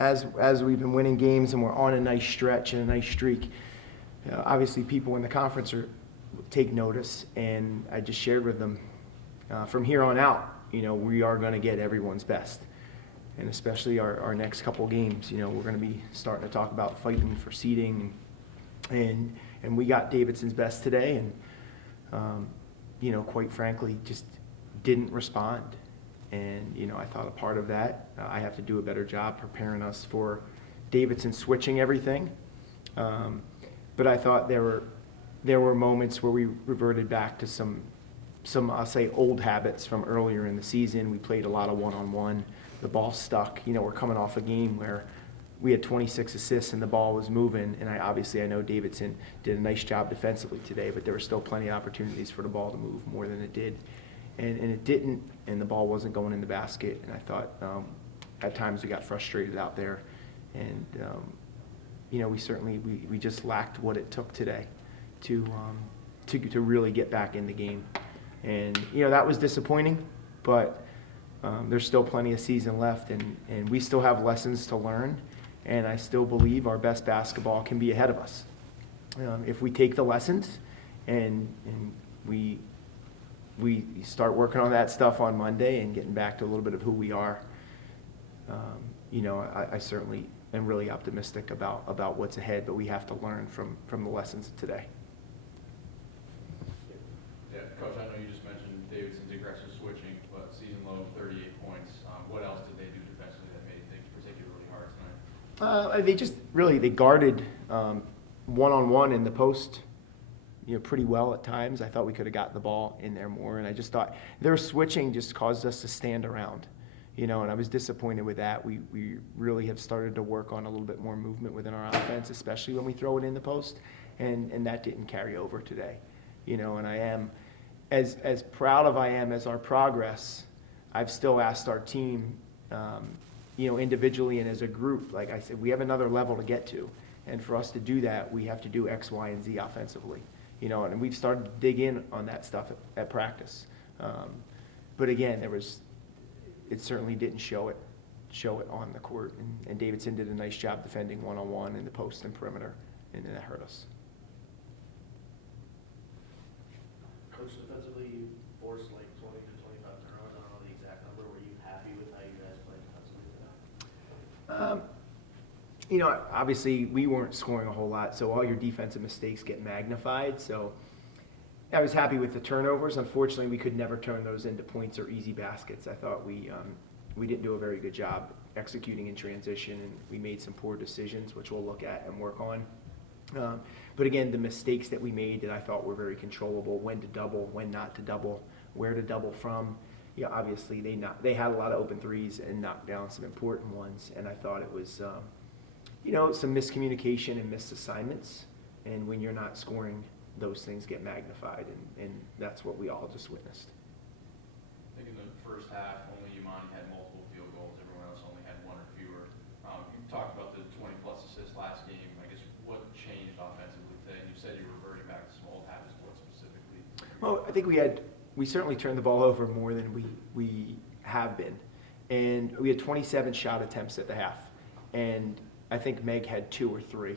as we've been winning games and we're on a nice stretch and a nice streak, obviously people in the conference take notice, and I just shared with them from here on out, we are going to get everyone's best, and especially our next couple games. We're going to be starting to talk about fighting for seeding, and we got Davidson's best today, and quite frankly, just didn't respond. And I thought a part of that, I have to do a better job preparing us for Davidson switching everything. But I thought there were moments where we reverted back to some I'll say old habits from earlier in the season. We played a lot of one-on-one. The ball stuck. We're coming off a game where we had 26 assists and the ball was moving. And I know Davidson did a nice job defensively today, but there were still plenty of opportunities for the ball to move more than it did. And it didn't, and the ball wasn't going in the basket. And I thought at times we got frustrated out there. And, we just lacked what it took today to really get back in the game. And, that was disappointing, but there's still plenty of season left, and we still have lessons to learn. And I still believe our best basketball can be ahead of us. If we take the lessons and we start working on that stuff on Monday and getting back to a little bit of who we are, I certainly am really optimistic about what's ahead, but we have to learn from the lessons of today. Yeah, Coach, I know you just mentioned Davidson's aggressive switching, but season low 38 points. What else did they do defensively that made things particularly hard tonight? They guarded one-on-one in the post, pretty well at times. I thought we could have gotten the ball in there more, and I just thought their switching just caused us to stand around, and I was disappointed with that. We really have started to work on a little bit more movement within our offense, especially when we throw it in the post, and that didn't carry over today, and I am, as proud of I am as our progress, I've still asked our team, individually and as a group, like I said, we have another level to get to, and for us to do that, we have to do X, Y, and Z offensively. And we've started to dig in on that stuff at practice. But again, it certainly didn't show it on the court. And Davidson did a nice job defending one-on-one in the post and perimeter, and that hurt us. Coach, defensively, you forced like 20 to 25 turnovers. I don't know the exact number. Were you happy with how you guys played defensively today? Obviously we weren't scoring a whole lot, so all your defensive mistakes get magnified. So I was happy with the turnovers. Unfortunately, we could never turn those into points or easy baskets. I thought we didn't do a very good job executing in transition, and we made some poor decisions, which we'll look at and work on. But again, the mistakes that we made that I thought were very controllable, when to double, when not to double, where to double from. Obviously they had a lot of open threes and knocked down some important ones, and I thought it was some miscommunication and missed assignments, and when you're not scoring, those things get magnified, and that's what we all just witnessed. I think in the first half, only UMass had multiple field goals. Everyone else only had one or fewer. You talked about the 20-plus assists last game. I guess what changed offensively today? You said you were reverting back to some old habits. What specifically? Well, I think we certainly turned the ball over more than we have been, and we had 27 shot attempts at the half, and I think Meg had 2 or 3,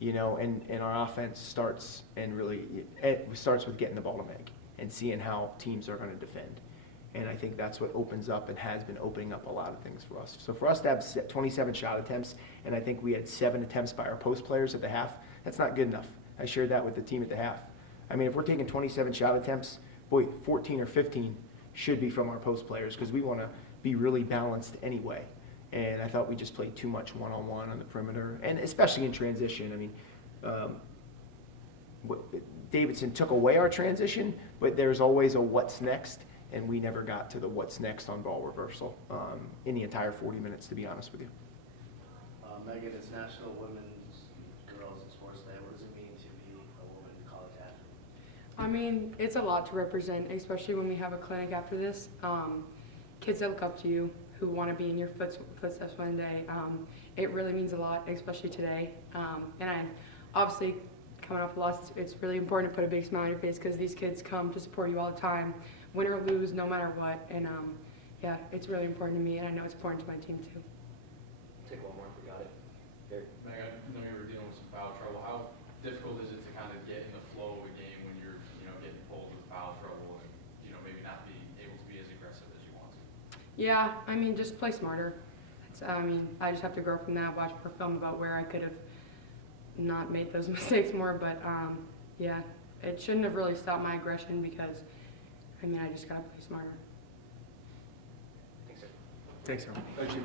and our offense starts with getting the ball to Meg and seeing how teams are going to defend. And I think that's what opens up and has been opening up a lot of things for us. So for us to have 27 shot attempts, and I think we had 7 attempts by our post players at the half, that's not good enough. I shared that with the team at the half. I mean, if we're taking 27 shot attempts, 14 or 15 should be from our post players, because we want to be really balanced anyway. And I thought we just played too much one-on-one on the perimeter, and especially in transition. I mean, Davidson took away our transition, but there's always a what's next, and we never got to the what's next on ball reversal in the entire 40 minutes, to be honest with you. Megan, it's National Women's Girls in Sports Day. What does it mean to be a woman college athlete? I mean, it's a lot to represent, especially when we have a clinic after this. Kids that look up to you, who want to be in your footsteps one day. It really means a lot, especially today. And obviously, coming off a loss, it's really important to put a big smile on your face, because these kids come to support you all the time, win or lose, no matter what. And yeah, it's really important to me, and I know it's important to my team too. Take one more. Yeah, I mean, just play smarter. I mean, I just have to grow from that, watch more film about where I could have not made those mistakes more, but yeah, it shouldn't have really stopped my aggression because, I mean, I just got to play smarter. Thanks, everyone. Thank you.